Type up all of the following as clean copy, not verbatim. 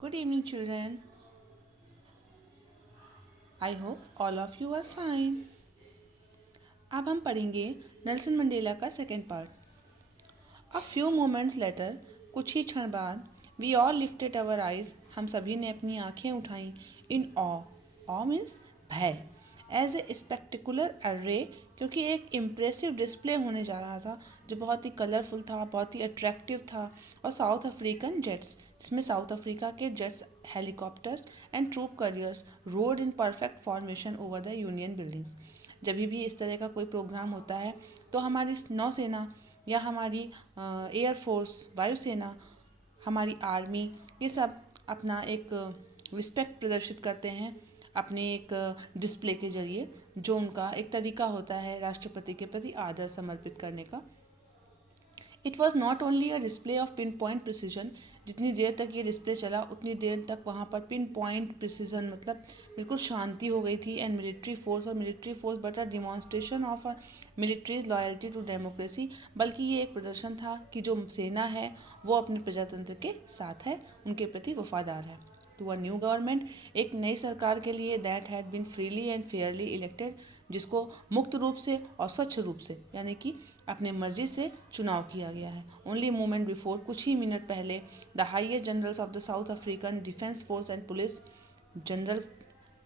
Good evening, children. I hope all of you are fine. अब हम पढ़ेंगे Nelson Mandela का second part. A few moments later, कुछ ही क्षण बाद, we all lifted our eyes, हम सभी ने अपनी आंखें उठाईं. इन ऑ मीन्स भय. एज ए स्पेक्टिकुलर अर्रे, क्योंकि एक इम्प्रेसिव डिस्प्ले होने जा रहा था जो बहुत ही कलरफुल था, बहुत ही अट्रैक्टिव था. और साउथ अफ्रीकन जेट्स, जिसमें साउथ अफ्रीका के jets, helicopters and troop carriers roared in perfect formation over the Union Buildings. जब भी इस तरह का कोई प्रोग्राम होता है तो हमारी नौसेना या हमारी एयरफोर्स, वायुसेना, हमारी आर्मी, ये सब अपना एक रिस्पेक्ट प्रदर्शित करते हैं अपने एक डिस्प्ले के जरिए, जो उनका एक तरीका होता है राष्ट्रपति के प्रति आदर समर्पित करने का. It was not only a display of pin point precision. जितनी देर तक ये डिस्प्ले चला उतनी देर तक वहाँ पर पिन पॉइंट प्रिसीजन मतलब बिल्कुल शांति हो गई थी. And military force but a demonstration of a military's loyalty to democracy. बल्कि ये एक प्रदर्शन था कि जो सेना है वो अपने प्रजातंत्र के साथ है, उनके प्रति वफादार है. टू अ न्यू गवर्नमेंट, एक नई सरकार के लिए, that had been freely and fairly elected, जिसको मुक्त रूप से और स्वच्छ रूप से यानी कि अपने मर्जी से चुनाव किया गया है. ओनली मोमेंट बिफोर, कुछ ही मिनट पहले, the highest generals of the South African defence force and police, general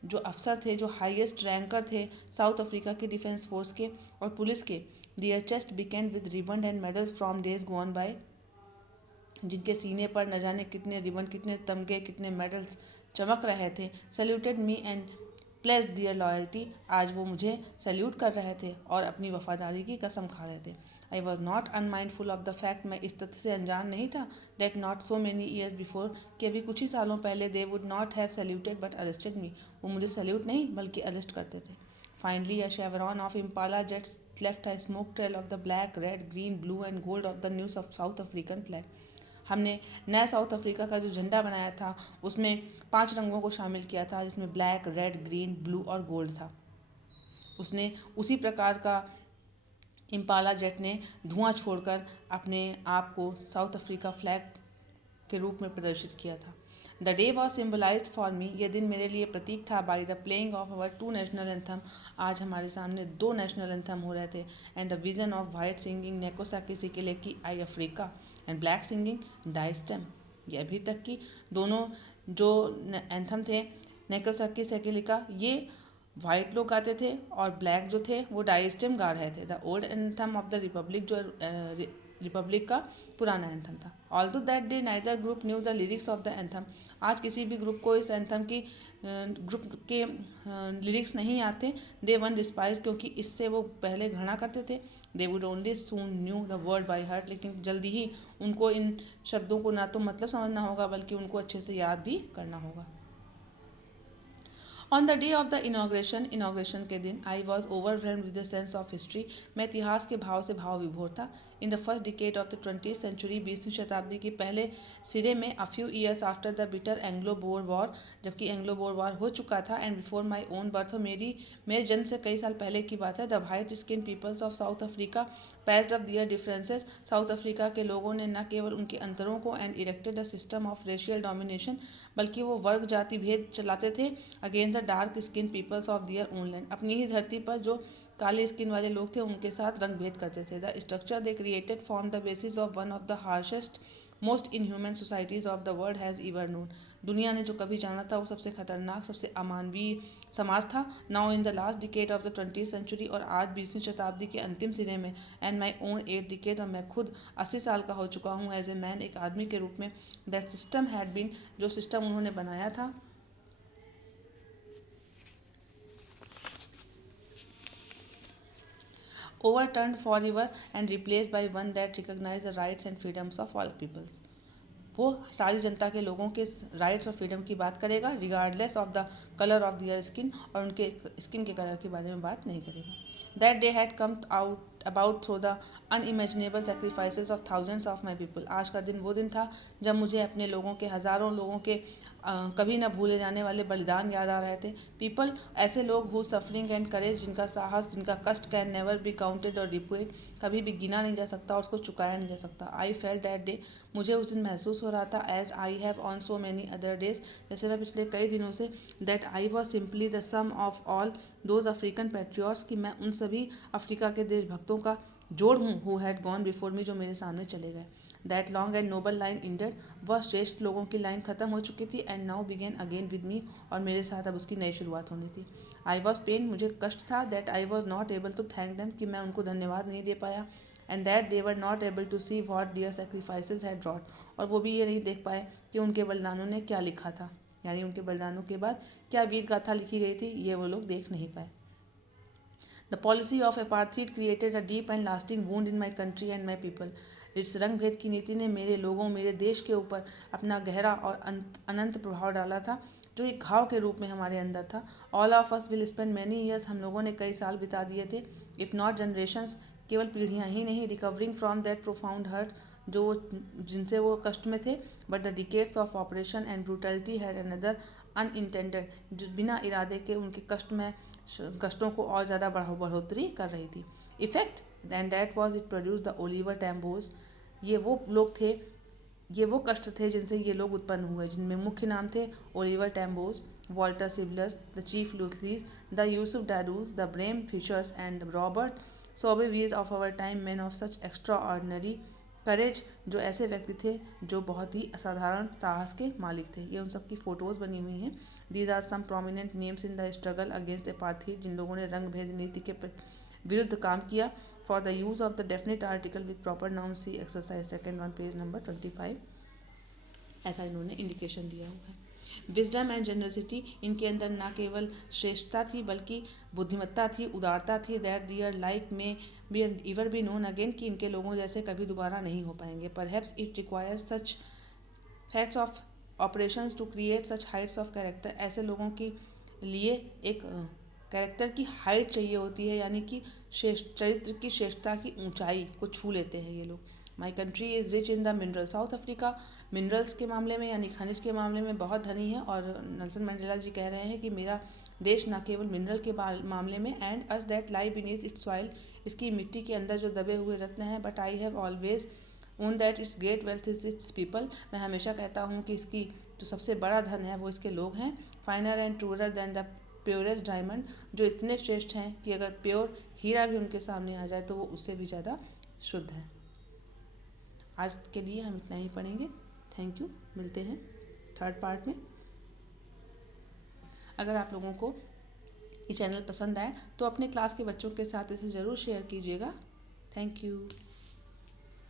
जो अफसर थे, जो हाईएस्ट रैंकर थे साउथ अफ्रीका के डिफेंस फोर्स के और पुलिस के, their chest bedecked with ribbon and medals from days gone by, जिनके सीने पर न जाने कितने रिबन, कितने तमगे, कितने मेडल्स चमक रहे थे, saluted me and placed their loyalty, आज वो मुझे सल्यूट कर रहे थे और अपनी वफादारी की कसम खा रहे थे. I was not unmindful of the fact, मैं इस तथ्य से अनजान नहीं था, that not so many years before, कि अभी कुछ ही सालों पहले they would not have saluted but arrested me, वो मुझे सल्यूट नहीं बल्कि अरेस्ट करते थे. Finally a chevron of Impala jets left a smoke trail of the black, red, green, blue and gold of the new South African flag. हमने नया south Africa का जो झंडा बनाया था उसमें 5 रंगों को शामिल किया था, जिसमें ब्लैक, रेड, ग्रीन, ब्लू और गोल्ड था. उसने उसी प्रकार का इम्पाला जेट ने धुआं छोड़कर अपने आप को साउथ अफ्रीका फ्लैग के रूप में प्रदर्शित किया था. The day was symbolised for me, यह दिन मेरे लिए प्रतीक था, by the playing of our 2 national anthem, आज हमारे सामने 2 नेशनल एंथम हो रहे थे. And the vision of white singing Nkosi Sikelel' की आई Africa and black singing Die Stem. ये अभी तक की दोनों जो एंथम थे नेकोसाकी सेकेले का, ये वाइट लोग गाते थे और ब्लैक जो थे वो डाइस्टम गा रहे थे. The old anthem of the Republic, जो रिपब्लिक का पुराना एंथम था. Although that day neither group new the lyrics of the anthem, आज किसी भी ग्रुप को इस एंथम की ग्रुप के लिरिक्स नहीं आते. दे वन डिस्पाइज, क्योंकि इससे वो पहले घृणा करते थे. They would only soon new the word by heart, लेकिन जल्दी ही उनको इन शब्दों को ना तो मतलब समझना होगा बल्कि उनको अच्छे से याद भी करना होगा. On the day of the inauguration के दिन, I was overwhelmed with the sense of history, मैं इतिहास के भाव से भाव विभोर था. In the first decade of the 20th century, 20वीं शताब्दी के पहले सिरे में, a few years after the bitter Anglo Boer war, जबकि एंग्लो बोर वॉर हो चुका था, and before my own birth, मेरे जन्म से कई साल पहले की बात है, the white skin peoples of South Africa passed off their differences, South Africa के लोगों ने न केवल उनके अंतरों को and erected a system of racial domination, बल्कि वो वर्ग जाति भेद चलाते थे against the dark skin peoples of their own land, अपनी ही धरती पर जो काले स्किन वाले लोग थे उनके साथ रंग भेद करते थे. The structure they created form the basis of one of the harshest most inhuman societies of the world has इवर known, दुनिया ने जो कभी जाना था वो सबसे खतरनाक, सबसे अमानवीय समाज था. Now in the last decade of the 20th century, और आज 20वीं शताब्दी के अंतिम सिरे में, and my own 8th decade, और मैं खुद 80 साल का हो चुका हूँ एज ए मैन, एक आदमी के रूप में. दैट सिस्टम हैड बीन, जो सिस्टम उन्होंने बनाया था, overturned forever and replaced by one that recognizes the rights and freedoms of all peoples. वो सारी जनता के लोगों के राइट्स और फ्रीडम की बात करेगा regardless of the colour of their skin, और उनके स्किन के कलर के बारे में बात नहीं करेगा. That day had come out about through the unimaginable sacrifices of thousands of my people, आज का दिन वो दिन था जब मुझे अपने लोगों के, हज़ारों लोगों के कभी ना भूले जाने वाले बलिदान याद आ रहे थे. पीपल, ऐसे लोग हु सफरिंग एंड करेज, जिनका साहस, जिनका कष्ट कैन नेवर बी काउंटेड और रिपेड, कभी भी गिना नहीं जा सकता और उसको चुकाया नहीं जा सकता. आई फेल्ट दैट डे, मुझे उस दिन महसूस हो रहा था as I have on so many other days, जैसे मैं पिछले कई दिनों से, that I was simply the sum of all those African patriots, कि मैं उन सभी अफ्रीका के देशभक्तों का जोड़ हूँ, who had gone before me, जो मेरे सामने चले गए। That long and noble line ended, वह श्रेष्ठ लोगों की लाइन खत्म हो चुकी थी, and now began again with me, और मेरे साथ अब उसकी नई शुरुआत होनी थी। आई वॉज पेन, मुझे कष्ट था, that I was not able to thank them, कि मैं उनको धन्यवाद नहीं दे पाया, and that they were not able to see what their sacrifices had wrought, और वो भी ये नहीं देख पाए कि उनके बलिदानों ने क्या लिखा था, यानी उनके बलिदानों के बाद क्या वीर गाथा लिखी गई थी, ये वो लोग देख नहीं पाए। The policy of apartheid created a deep and lasting wound in my country and my people, इस रंग भेद की नीति ने मेरे लोगों, मेरे देश के ऊपर अपना गहरा और अनंत प्रभाव डाला था, जो एक घाव के रूप में हमारे अंदर था। All of us will spend many years, हम लोगों ने कई साल बिता दिए थे, इफ़ नॉट जनरेशंस, केवल पीढ़ियाँ ही नहीं, recovering from that profound hurt, जो जिनसे वो कष्ट में थे, but the decades of oppression and brutality had another unintended, जो बिना इरादे के उनके कष्टों को और ज़्यादा बढ़ोतरी कर रही थी। Effect and that was it produce the Oliver Tambos, ये वो लोग थे, ये वो कष्ट थे जिनसे ये लोग उत्पन्न हुए, जिनमें मुख्य नाम थे Oliver Tambos, Walter Sisulus, the chief Luthulis, the Yusuf Dadoos, the Bram Fischers and Robert Sobukwes of our time, men of such extraordinary courage, जो ऐसे व्यक्ति थे जो बहुत ही असाधारण साहस के मालिक थे। ये उन सब की फ़ोटोज़ बनी हुई हैं। These are some prominent names in the struggle against apartheid, जिन लोगों ने रंग भेद नीति के विरुद्ध काम किया। For the use of the definite article with proper noun see exercise second on page number 25, ऐसा इन्होंने इंडिकेशन दिया हुआ है। विजडम एंड जनरसिटी, इनके अंदर न केवल श्रेष्ठता थी बल्कि बुद्धिमत्ता थी, उदारता थी, that their like may be ever be known again, कि इनके लोगों जैसे कभी दोबारा नहीं हो पाएंगे। Perhaps it requires such facts of oppressions to create such heights of character, ऐसे लोगों के लिए एक कैरेक्टर की हाइट चाहिए होती है, यानी कि चरित्र की श्रेष्ठता की ऊंचाई को छू लेते हैं ये लोग। My country is rich in the mineral, south Africa minerals के मामले में यानी खनिज के मामले में बहुत धनी है, और नेल्सन मंडेला जी कह रहे हैं कि मेरा देश न केवल मिनरल के मामले में, and us that lie beneath it's soil, इसकी मिट्टी के अंदर जो दबे हुए रत्न हैं, but I have always own that it's great wealth is it's people, मैं हमेशा कहता हूँ कि इसकी जो सबसे बड़ा धन है वो इसके लोग हैं। Finer and truer than the purest diamond, जो इतने श्रेष्ठ हैं कि अगर प्योर हीरा भी उनके सामने आ जाए तो वो उससे भी ज़्यादा शुद्ध है। आज के लिए हम इतना ही पढ़ेंगे। थैंक यू, मिलते हैं थर्ड पार्ट में। अगर आप लोगों को ये चैनल पसंद आए तो अपने क्लास के बच्चों के साथ इसे ज़रूर शेयर कीजिएगा। Thank you.